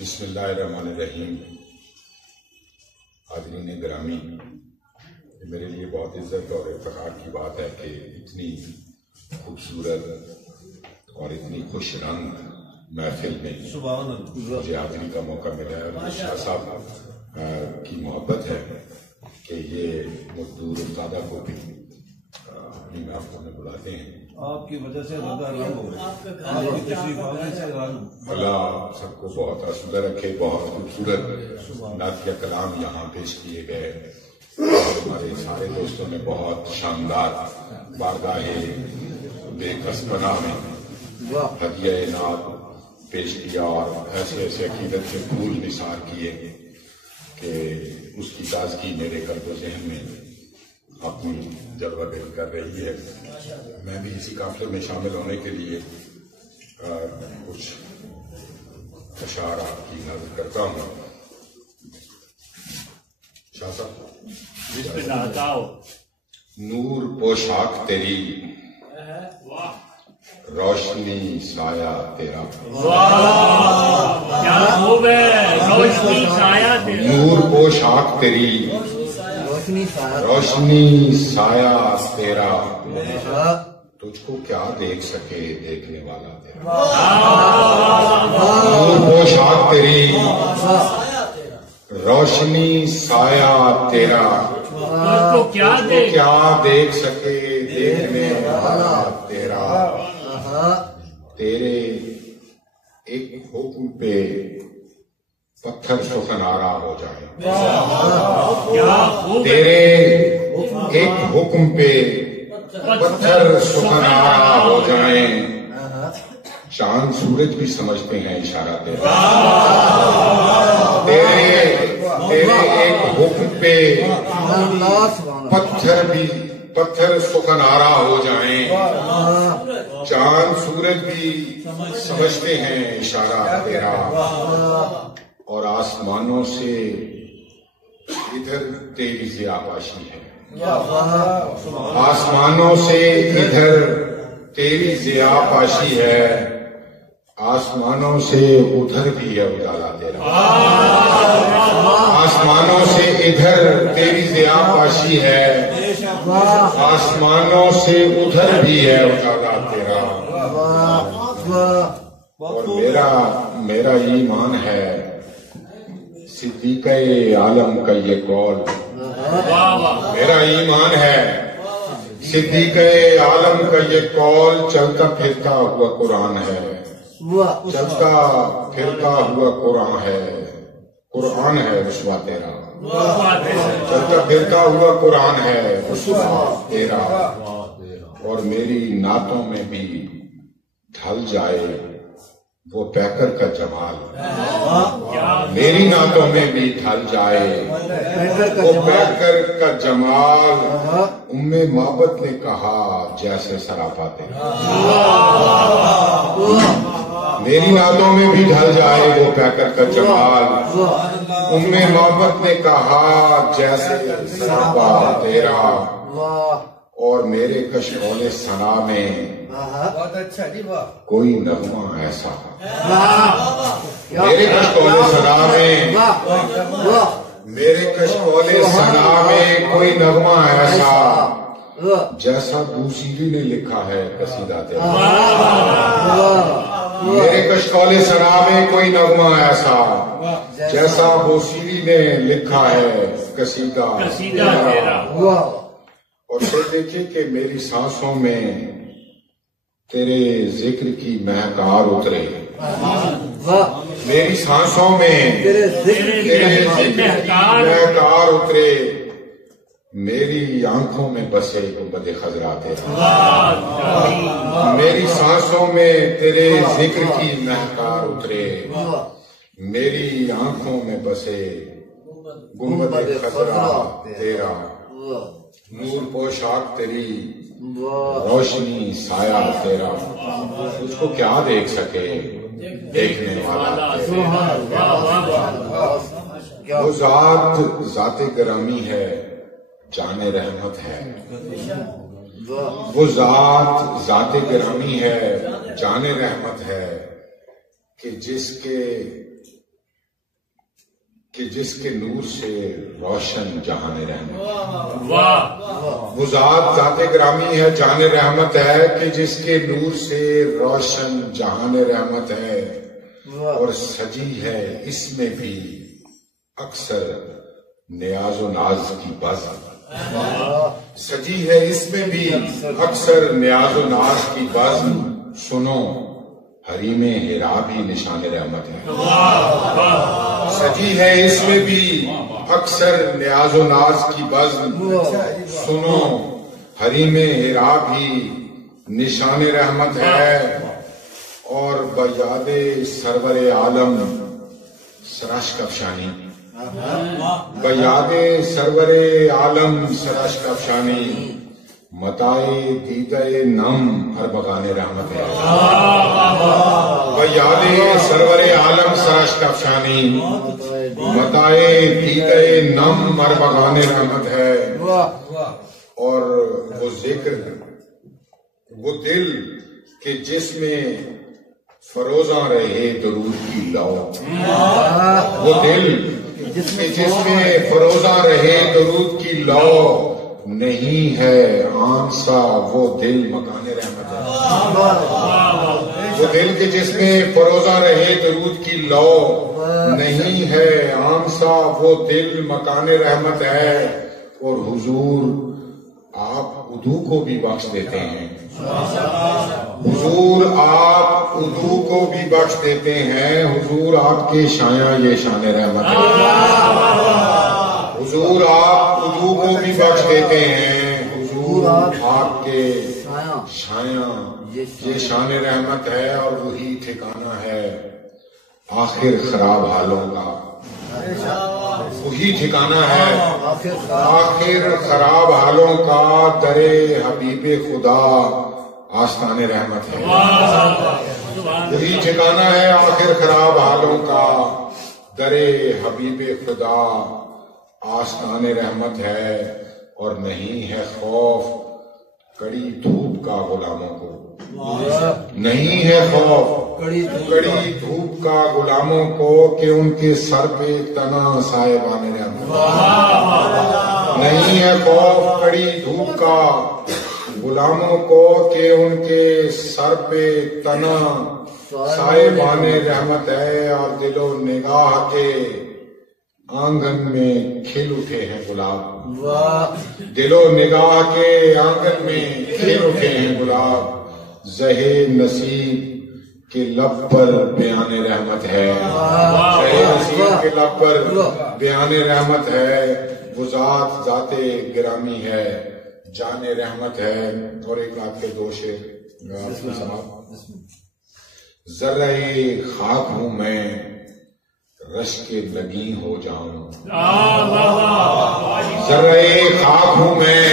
بسم اللہ الرحمن الرحیم۔ حاضرین گرامی، میرے لیے بہت عزت اور افتخار کی بات ہے کہ اتنی خوبصورت اور اتنی خوش رنگ محفل میں مجھے حاضری کا موقع ملا ہے، اور شاہ صاحب کی محبت ہے کہ یہ مزدور استادہ کو بھی اپنی محفل میں بلاتے ہیں۔ آپ کی وجہ سے رنگ ہو رہا ہے۔ اللہ سب کو بہت آسودہ رکھے۔ بہت خوبصورت نعتیہ کلام یہاں پیش کیے گئے اور ہمارے سارے دوستوں نے بہت شاندار بارگاہ بے کس پناہ میں ہدیہ نعت پیش کیا اور ایسے ایسے عقیدت سے پھول نثار کیے کہ اس کی تازگی میرے قلب و ذہن میں اپنی جلوہ گری کر رہی ہے۔ میں بھی اسی قافلے میں شامل ہونے کے لیے کچھ اشعار آپ کی نظر کرتا ہوں۔ شاہ صاحب، نور پوشاک تیری، روشنی سایہ تیرا، نور پوشاک تیری، روشنی سایہ تیرا، تجھ کو کیا دیکھ سکے دیکھنے والا تیرا، نور پوشاک تیری، روشنی سایہ تیرا، تجھ کو کیا دیکھ سکے دیکھنے والا تیرا، تیرے ایک حکم پہ پتھر سخنارا ہو جائے، تیرے ایک حکم پہ پتھر سخنارا ہو جائیں، چاند سورج بھی سمجھتے ہیں اشارہ تیرا، تیرے ایک حکم پہ پتھر سخنارا ہو جائیں، چاند سورج بھی سمجھتے ہیں اشارہ تیرا، اور آسمانوں سے ادھر تیری ضیاءباشی ہے، آسمانوں سے ادھر تیری ضیاءباشی ہے، آسمانوں سے ادھر بھی ہے اجالا تیرا، آسمانوں سے ادھر تیری ضیاءباشی ہے، آسمانوں سے ادھر بھی ہے اجالا تیرا، اور میرا ایمان ہے صدیق عالم کا یہ قول، میرا ایمان ہے صدیق عالم کا یہ قول، چلتا پھرتا ہوا قرآن ہے، چلتا پھرتا ہوا قرآن ہے رسوا تیرا، چلتا پھرتا ہوا قرآن ہے رسوا تیرا، اور میری نعتوں میں بھی ڈھل جائے وہ پیکر کا جمال، میری نعتوں میں بھی ڈھل جائے وہ پیکر کا جمال، ام محبت نے کہا جیسے سراپا تیرا، میری نعتوں میں بھی ڈھل جائے وہ پیکر کا جمال، ام محبت نے کہا جیسے سراپا تیرا، اور میرے کشکول ثنا میں کوئی نغمہ ایسا، میرے کشکول ثنا میں کوئی نغمہ ایسا، جیسا بوسیری نے لکھا ہے قصیدہ تیرا، میرے کشکول ثنا میں کوئی نغمہ ایسا، جیسا بوسیری نے لکھا ہے قصیدہ تیرا، اور پھر دیکھیں کہ میری سانسوں میں تیرے ذکر کی مہکار اترے، میری سانسوں میں تیرے ذکر کی مہکار اترے، میری آنکھوں میں بسے گنبد خضرا تیرا، میری سانسوں میں تیرے ذکر کی مہکار اترے، میری آنکھوں میں بسے گنبد خضرا تیرا، نور پوشاک تیری، روشنی سایہ تیرا، اس کو کیا دیکھ سکے دیکھنے والا تیرا، وہ ذات گرامی ہے جان رحمت ہے، وہ ذات گرامی ہے جان رحمت ہے، کہ جس کے کہ جس کے نور سے روشن جہان رحمت، واہ وہ ذات گرامی ہے جان رحمت ہے کہ جس کے نور سے روشن جہان رحمت ہے، اور سجی ہے اس میں بھی اکثر نیاز و ناز کی بزم، سجی ہے اس میں بھی اکثر نیاز و ناز کی بزم، سنو حریم ہیرا بھی نشان رحمت ہے، سجی ہے اس میں بھی اکثر نیاز و ناز کی بزم، سنو حریم ہیرا بھی نشان رحمت ہے، اور بیاد سرور عالم سرش کفشانی، بیاد سرور عالم سرش کفشانی، متائے دیدہ نم اربغان رحمت ہے، بیاد سرور عالم سرش کفشانی، متائے دیدہ نم اربغان رحمت ہے، اور وہ ذکر وہ دل کہ جس میں فروزاں رہے درود کی لو، وہ دل کہ جس میں فروزاں رہے درود کی لو، نہیں ہے عام سا وہ دل مکان رحمت ہے، وہ دل کہ جس میں فروزاں رہے درود کی لو، نہیں ہے عام سا وہ دل مکان رحمت ہے، اور حضور آپ ادو کو بھی بخش دیتے ہیں، حضور آپ ادو کو بھی بخش دیتے ہیں، حضور آپ کے شایاں یہ شان رحمت ہے، حضور آپ ادو کو بھی بخش دیتے ہیں، حضور آپ کے شایاں یہ شان رحمت ہے، اور وہی ٹھکانہ ہے آخر خراب حالوں کا، وہی ٹھکانہ ہے آخر خراب حالوں کا، در حبیب خدا آستان رحمت ہے، وہی ٹھکانہ ہے آخر خراب حالوں کا، در حبیب خدا آستان رحمت ہے، اور نہیں ہے خوف کڑی دھوپ کا غلاموں کو، نہیں ہے خوف کڑی دھوپ کا غلاموں کو، کہ ان کے سر پہ تنا صاحبان رحمت، نہیں ہے خوف کڑی دھوپ کا غلاموں کو، کہ ان کے سر پہ تنا صاحبان رحمت ہے، اور دل و نگاہ کے آنگن میں کھل اٹھے ہیں گلاب، دل و نگاہ کے آنگن میں کھل اٹھے ہیں گلاب، زہے نصیب کے لب پر بیان رحمت ہے، زہے نصیب کے لب پر بیان رحمت ہے، وہ ذات گرامی ہے جان رحمت ہے۔ اور ایک آپ کے دو شعر، ذرہ خاک ہوں میں رش کے نگیں ہو جاؤں، ذرہ خاک ہوں میں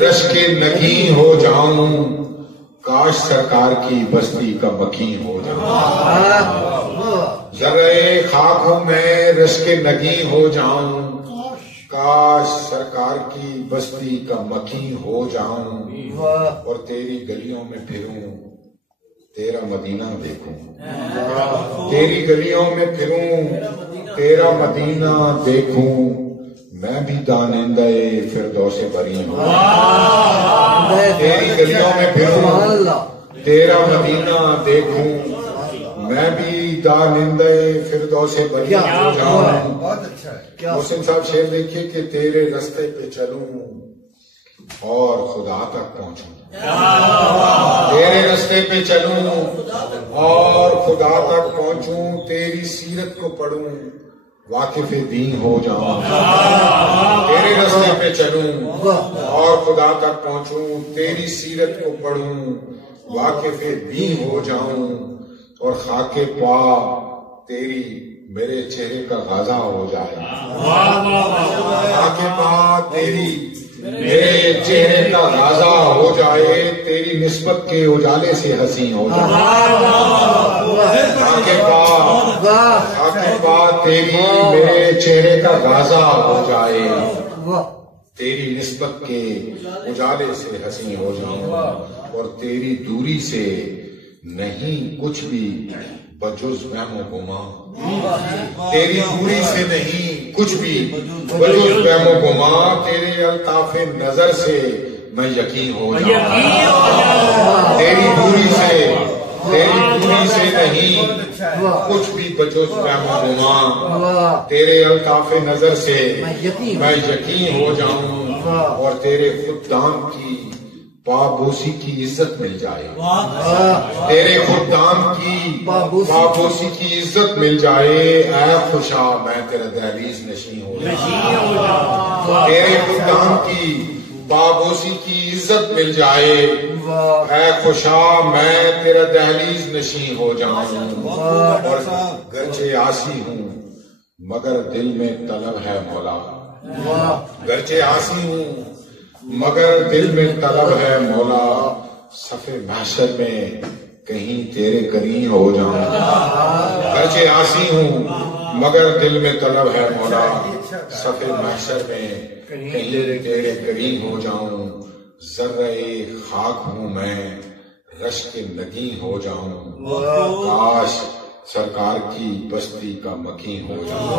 رش کے نگیں ہو جاؤں، کاش سرکار کی بستی کا مکین ہو جاؤں، ذرہ خاک ہوں میں رش کے نگیں ہو جاؤں، کاش سرکار کی بستی کا مکین ہو جاؤں، اور تیری گلیوں میں پھروں تیرا مدینہ دیکھوں، تیری گلیوں میں پھروں تیرا مدینہ دیکھوں، میں بھی دانندہ فردوس بری ہوں، تیری گلیوں میں پھروں تیرا مدینہ دیکھوں، میں بھی دانندہ فردوس بری ہو جاؤں۔ محسن صاحب شعر دیکھیے کہ تیرے رستے پہ چلوں اور خدا تک پہنچوں، تیرے رستے پہ چلوں اور خدا تک پہنچوں، تیری سیرت کو پڑھوں واقف دین ہو جاؤں، تیرے رستے پہ چلوں اور خدا تک پہنچوں، تیری سیرت کو پڑھوں واقف دین ہو جاؤں، اور خاک پا تیری میرے چہرے کا غازہ ہو جائے، خاک پا تیری میرے چہرے کا غازہ ہو جائے، تیری نسبت کے اجالے سے حسین ہو جائے، خاک پا تیری میرے چہرے کا غازہ ہو جائے، تیری نسبت کے اجالے سے حسین ہو جاؤں، اور تیری دوری سے نہیں کچھ بھی بجز وہم و گما، تیری دوری سے نہیں کچھ بھی بجز وہم و گما، تیرے الطاف نظر سے میں یقین ہو جاؤں، تیری دوری سے نہیں کچھ بھی بجز وہم و گما، تیرے الطاف نظر سے میں یقین ہو جاؤں، اور تیرے خدام کی پابوسی کی عزت مل جائے، تیرے خدام کی پابوسی کی عزت مل جائے، اے خوشا میں تیرا دہلیز نشین ہو جاؤں، تیرے خدام کی پابوسی کی عزت مل جائے، اے خوشا میں تیرا دہلیز نشین ہو جاؤں، اور گرچہ عاصی ہوں مگر دل میں طلب ہے مولا، گرچہ عاصی ہوں مگر دل میں طلب ہے مولا، صف محشر میں کہیں تیرے قرین ہو جاؤں، گرچہ عاصی ہوں مگر دل میں طلب ہے مولا، صف محشر میں کہیں تیرے قرین ہو جاؤں، ذرہ خاک ہوں میں رشک نگین ہو جاؤں، کاش سرکار کی بستی کا مکین ہو جاؤں۔